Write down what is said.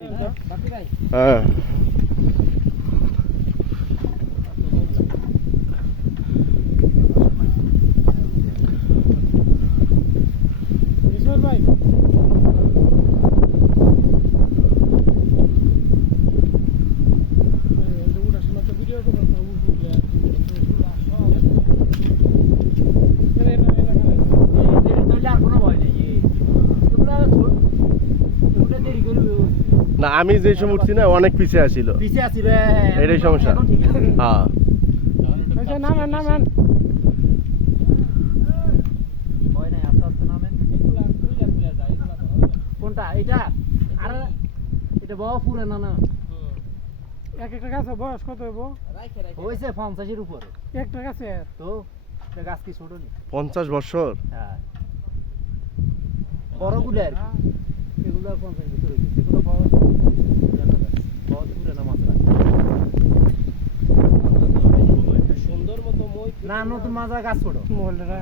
হ্যাঁ ভাই ভিডিও না আমি যে সময় উঠছি না অনেক পিছিয়ে আসছিল এটাই সমস্যা। হ্যাঁ নামেন নামেন কোনটা এটা আর এটা বড় পুরে না না এক একটা গাছ বয়স কত হইব হইছে 50 এর উপরে একটা গাছে তো এটা গাছ কি ছোট নি 50 বছর। হ্যাঁ বড়গুলো আর এগুলো 50 ভিতরে হইছে এগুলো বড় পুরে না মাত্রা সুন্দর মতো মই না নতুন মাজা গাছ ছোট মোলরা